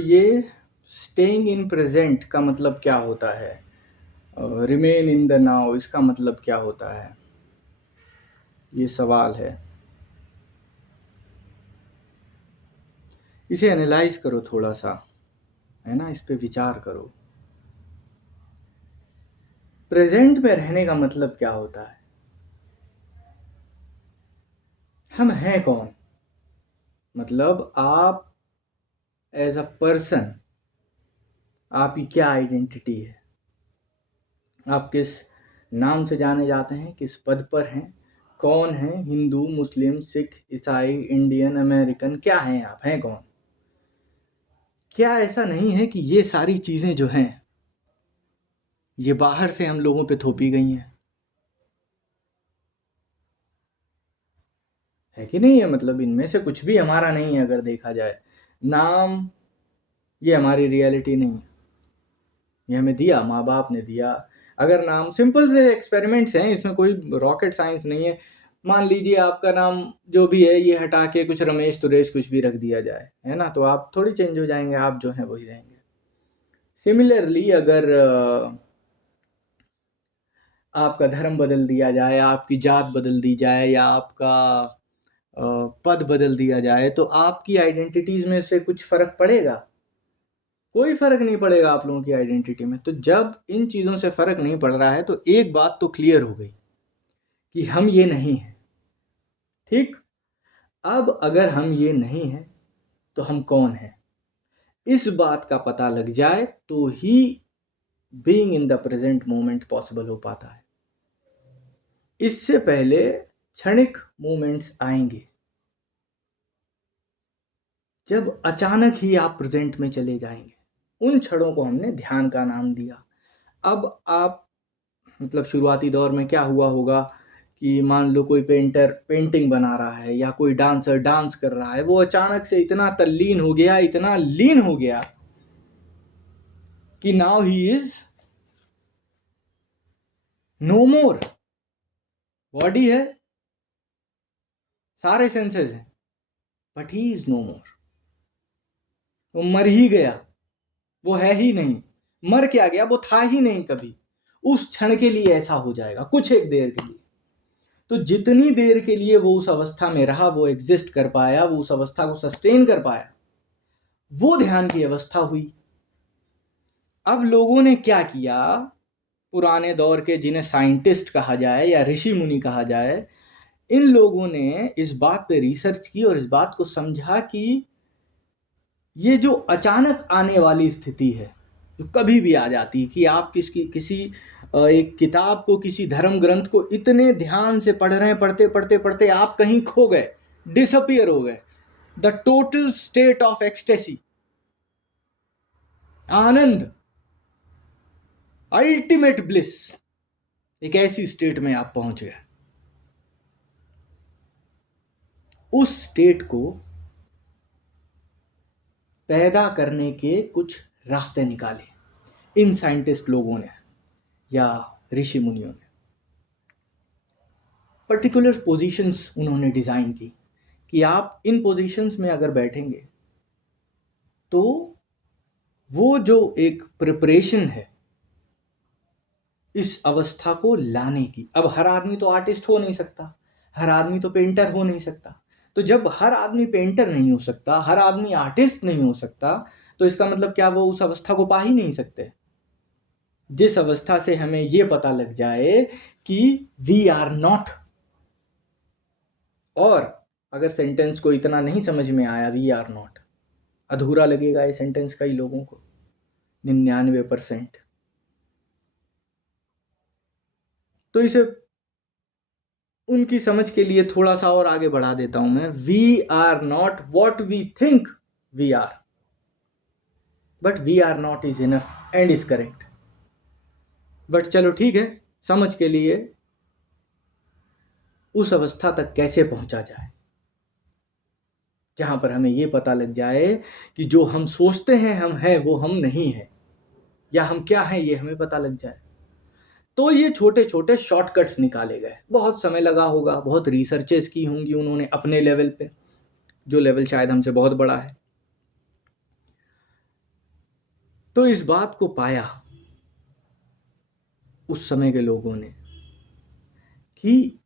ये staying in present का मतलब क्या होता है? रिमेन इन द नाउ इसका मतलब क्या होता है? ये सवाल है। इसे एनालाइज करो थोड़ा सा, है ना, इस पे विचार करो। प्रेजेंट में रहने का मतलब क्या होता है? हम हैं कौन? मतलब आप एज अ पर्सन, आपकी क्या आइडेंटिटी है? आप किस नाम से जाने जाते हैं? किस पद पर हैं? कौन हैं? हिंदू, मुस्लिम, सिख, ईसाई, इंडियन, अमेरिकन, क्या हैं आप? हैं कौन? क्या ऐसा नहीं है कि ये सारी चीज़ें जो हैं ये बाहर से हम लोगों पे थोपी गई हैं? है कि नहीं है? मतलब इनमें से कुछ भी हमारा नहीं है अगर देखा जाए। नाम ये हमारी रियलिटी नहीं है, ये हमें दिया, माँ बाप ने दिया। अगर नाम, सिंपल से एक्सपेरिमेंट्स हैं, इसमें कोई रॉकेट साइंस नहीं है। मान लीजिए आपका नाम जो भी है ये हटा के कुछ रमेश तुरेश कुछ भी रख दिया जाए, है ना, तो आप थोड़ी चेंज हो जाएंगे, आप जो हैं वही रहेंगे। सिमिलरली अगर आपका धर्म बदल दिया जाए, आपकी जात बदल दी जाए, या आपका पद बदल दिया जाए, तो आपकी आइडेंटिटीज में से कुछ फर्क पड़ेगा? कोई फर्क नहीं पड़ेगा आप लोगों की आइडेंटिटी में। तो जब इन चीज़ों से फर्क नहीं पड़ रहा है तो एक बात तो क्लियर हो गई कि हम ये नहीं हैं। ठीक, अब अगर हम ये नहीं हैं तो हम कौन हैं? इस बात का पता लग जाए तो ही being in the present moment possible हो पाता है। इससे पहले क्षणिक मोमेंट्स आएंगे जब अचानक ही आप प्रेजेंट में चले जाएंगे। उन क्षणों को हमने ध्यान का नाम दिया। अब आप, मतलब शुरुआती दौर में क्या हुआ होगा कि मान लो कोई पेंटर पेंटिंग बना रहा है या कोई डांसर डांस कर रहा है, वो अचानक से इतना तल्लीन हो गया, इतना लीन हो गया कि now he is no more. Body है, सारे सेंसेस हैं, but he is no more. वो मर ही गया, वो है ही नहीं। मर क्या गया? वो था ही नहीं कभी। उस क्षण के लिए ऐसा हो जाएगा, कुछ एक देर के लिए। तो जितनी देर के लिए वो उस अवस्था में रहा, वो एग्जिस्ट कर पाया, वो उस अवस्था को सस्टेन कर पाया, वो ध्यान की अवस्था हुई। अब लोगों ने क्या किया, पुराने दौर के जिन्हें साइंटिस्ट कहा जाए या ऋषि मुनि कहा जाए, इन लोगों ने इस बात पे रिसर्च की और इस बात को समझा कि ये जो अचानक आने वाली स्थिति है, जो कभी भी आ जाती है, कि आप किसी एक किताब को, किसी धर्म ग्रंथ को इतने ध्यान से पढ़ रहे हैं, पढ़ते पढ़ते पढ़ते आप कहीं खो गए, डिसअपियर हो गए। The total state of ecstasy, Anand, ultimate bliss, एक ऐसी स्टेट में आप पहुंच गए। उस स्टेट को पैदा करने के कुछ रास्ते निकाले इन साइंटिस्ट लोगों ने या ऋषि मुनियों ने। पर्टिकुलर पोजीशंस उन्होंने डिजाइन की कि आप इन पोजीशंस में अगर बैठेंगे तो वो जो एक प्रिपरेशन है इस अवस्था को लाने की। अब हर आदमी तो आर्टिस्ट हो नहीं सकता, हर आदमी तो पेंटर हो नहीं सकता। तो जब हर आदमी पेंटर नहीं हो सकता, हर आदमी आर्टिस्ट नहीं हो सकता, तो इसका मतलब क्या वो उस अवस्था को पा ही नहीं सकते जिस अवस्था से हमें ये पता लग जाए कि वी आर नॉट। और अगर सेंटेंस को इतना नहीं समझ में आया, वी आर नॉट, अधूरा लगेगा ये सेंटेंस कई लोगों को, 99%। तो इसे उनकी समझ के लिए थोड़ा सा और आगे बढ़ा देता हूं मैं। We are not what we think we are, but we are not is enough and is correct. But चलो ठीक है, समझ के लिए उस अवस्था तक कैसे पहुंचा जाए जहां पर हमें यह पता लग जाए कि जो हम सोचते हैं हम हैं वो हम नहीं है, या हम क्या हैं ये हमें पता लग जाए। तो ये छोटे छोटे शॉर्टकट्स निकाले गए। बहुत समय लगा होगा, बहुत रिसर्चेस की होंगी उन्होंने अपने लेवल पे, जो लेवल शायद हमसे बहुत बड़ा है। तो इस बात को पाया उस समय के लोगों ने कि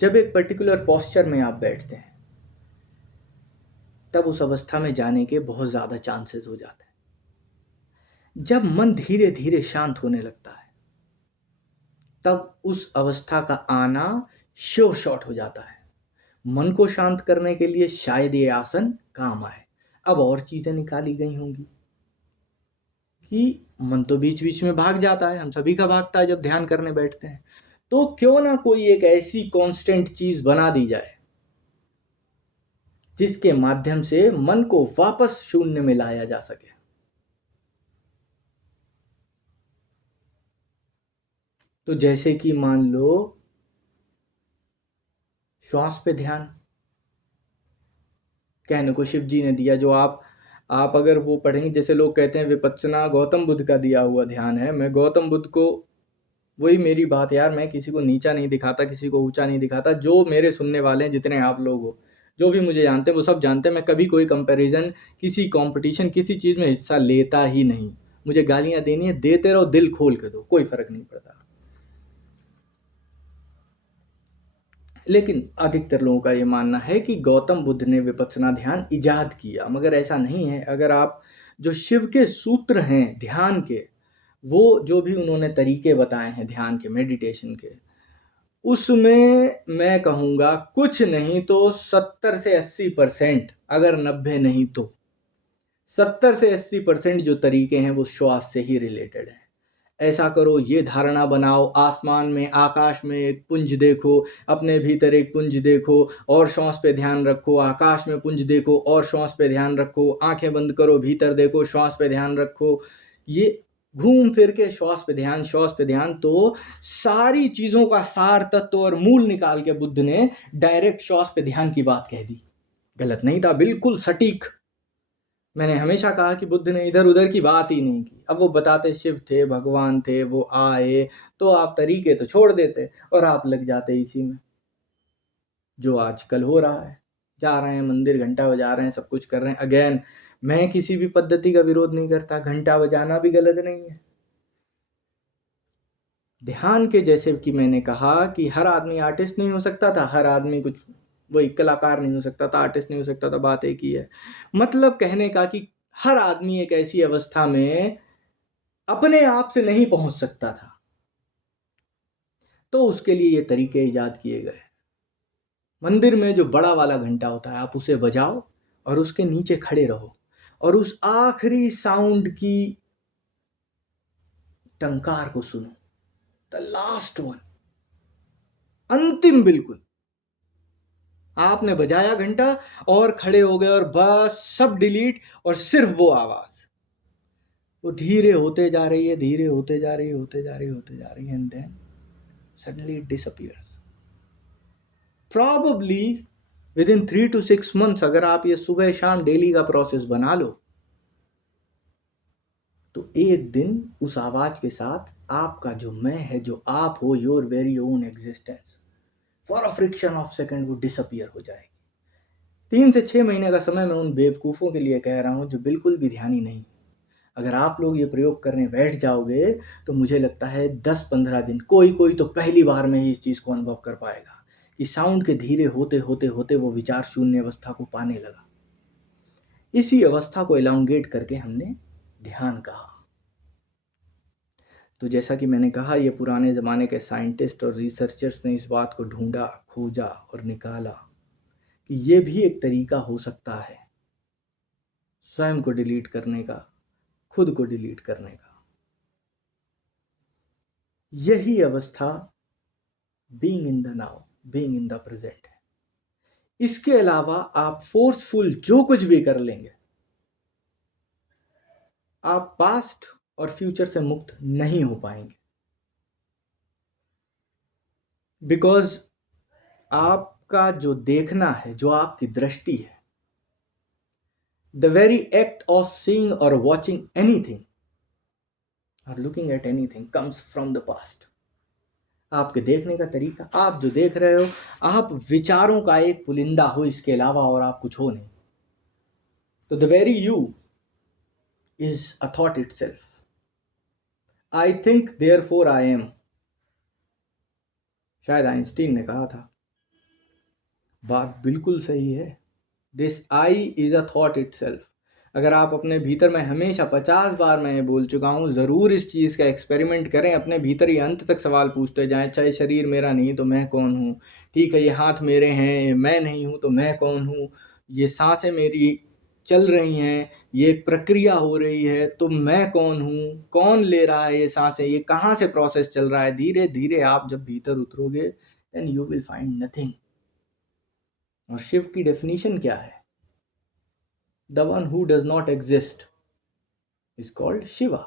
जब एक पर्टिकुलर पोस्चर में आप बैठते हैं तब उस अवस्था में जाने के बहुत ज़्यादा चांसेस हो जाते हैं। जब मन धीरे धीरे शांत होने लगता है तब उस अवस्था का आना श्योर शॉट हो जाता है। मन को शांत करने के लिए शायद ये आसन काम आए। अब और चीज़ें निकाली गई होंगी कि मन तो बीच बीच में भाग जाता है, हम सभी का भागता है जब ध्यान करने बैठते हैं, तो क्यों ना कोई एक ऐसी कांस्टेंट चीज बना दी जाए जिसके माध्यम से मन को वापस शून्य में लाया जा सके। तो जैसे कि मान लो श्वास पे ध्यान कहने को शिव जी ने दिया, जो आप अगर वो पढ़ेंगे, जैसे लोग कहते हैं विपश्यना गौतम बुद्ध का दिया हुआ ध्यान है। मैं गौतम बुद्ध को, वही मेरी बात यार, मैं किसी को नीचा नहीं दिखाता, किसी को ऊंचा नहीं दिखाता। जो मेरे सुनने वाले हैं, जितने आप लोग हो, जो भी मुझे जानते हैं वो सब जानते हैं मैं कभी कोई कंपैरिजन, किसी कंपटीशन, किसी चीज़ में हिस्सा लेता ही नहीं। मुझे गालियां देनी है, देते रहो, दिल खोल के दो, कोई फर्क नहीं पड़ता। लेकिन अधिकतर लोगों का ये मानना है कि गौतम बुद्ध ने विपश्यना ध्यान इजाद किया, मगर ऐसा नहीं है। अगर आप जो शिव के सूत्र हैं ध्यान के, वो जो भी उन्होंने तरीके बताए हैं ध्यान के, मेडिटेशन के, उसमें मैं कहूँगा कुछ नहीं तो 70 से 80%, अगर 90 नहीं तो 70 से 80% जो तरीके हैं वो श्वास से ही रिलेटेड है। ऐसा करो, ये धारणा बनाओ, आसमान में, आकाश में एक पुंज देखो, अपने भीतर एक पुंज देखो और श्वास पे ध्यान रखो, आकाश में पुंज देखो और श्वास पे ध्यान रखो, आंखें बंद करो, भीतर देखो, श्वास पे ध्यान रखो। ये घूम फिर के श्वास पे ध्यान, श्वास पे ध्यान। तो सारी चीज़ों का सार तत्व और मूल निकाल के बुद्ध ने डायरेक्ट श्वास पे ध्यान की बात कह दी। गलत नहीं था, बिल्कुल सटीक। मैंने हमेशा कहा कि बुद्ध ने इधर उधर की बात ही नहीं की। अब वो बताते शिव थे, भगवान थे, वो आए, तो आप तरीके तो छोड़ देते और आप लग जाते इसी में, जो आजकल हो रहा है। जा रहे हैं मंदिर, घंटा बजा रहे हैं, सब कुछ कर रहे हैं। अगेन, मैं किसी भी पद्धति का विरोध नहीं करता, घंटा बजाना भी गलत नहीं है। ध्यान के जैसे कि मैंने कहा कि हर आदमी आर्टिस्ट नहीं हो सकता था, हर आदमी कुछ वही कलाकार नहीं हो सकता था, आर्टिस्ट नहीं हो सकता था, बात एक ही है। मतलब कहने का कि हर आदमी एक ऐसी अवस्था में अपने आप से नहीं पहुंच सकता था, तो उसके लिए ये तरीके इजाद किए गए। मंदिर में जो बड़ा वाला घंटा होता है, आप उसे बजाओ और उसके नीचे खड़े रहो और उस आखिरी साउंड की टंकार को सुनो, द लास्ट वन, अंतिम। बिल्कुल आपने बजाया घंटा और खड़े हो गए और बस सब डिलीट, और सिर्फ वो आवाज, वो धीरे होते जा रही है, धीरे होते जा रही है, होते जा रही है, होते जा रही है, and then suddenly it disappears. Probably within 3 to 6 months, अगर आप ये सुबह शाम डेली का प्रोसेस बना लो, तो एक दिन उस आवाज के साथ आपका जो मैं है, जो आप हो, your very own existence, for a friction of second वो डिसअपियर हो जाएगी। 3 से 6 महीने का समय मैं उन बेवकूफ़ों के लिए कह रहा हूँ जो बिल्कुल भी ध्यानी नहीं। अगर आप लोग ये प्रयोग करने बैठ जाओगे तो मुझे लगता है 10-15 दिन, कोई तो पहली बार में ही इस चीज़ को अनुभव कर पाएगा कि साउंड के धीरे होते होते होते वो विचार शून्य अवस्था को पाने लगा। इसी अवस्था को एलोंगेट करके हमने ध्यान कहा। तो जैसा कि मैंने कहा, ये पुराने ज़माने के साइंटिस्ट और रिसर्चर्स ने इस बात को ढूंढा, खोजा और निकाला कि ये भी एक तरीका हो सकता है स्वयं को डिलीट करने का, खुद को डिलीट करने का। यही अवस्था being in the now, being in the present है। इसके अलावा आप फोर्सफुल जो कुछ भी कर लेंगे, आप पास्ट और फ्यूचर से मुक्त नहीं हो पाएंगे, बिकॉज आपका जो देखना है, जो आपकी दृष्टि है, the very act of seeing or watching anything or looking at anything comes from the past. आपके देखने का तरीका, आप जो देख रहे हो, आप विचारों का एक पुलिंदा हो, इसके अलावा और आप कुछ हो नहीं। तो the very you is a thought itself. I think therefore I am, शायद आइंस्टीन ने कहा था। बात बिल्कुल सही है। This I is a thought itself. अगर आप अपने भीतर, मैं हमेशा 50 बार मैं ये बोल चुका हूँ, ज़रूर इस चीज़ का एक्सपेरिमेंट करें, अपने भीतर ही अंत तक सवाल पूछते जाएं। चाहे शरीर मेरा नहीं तो मैं कौन हूँ, ठीक है, ये हाथ मेरे हैं, मैं नहीं हूँ तो मैं कौन हूँ, ये सांसें मेरी चल रही हैं, ये एक प्रक्रिया हो रही है, तो मैं कौन हूँ, कौन ले रहा है ये सांसें, ये कहाँ से प्रोसेस चल रहा है। धीरे धीरे आप जब भीतर उतरोगे, then you will find nothing. और शिव की डेफिनेशन क्या है? The one who does not exist is called Shiva.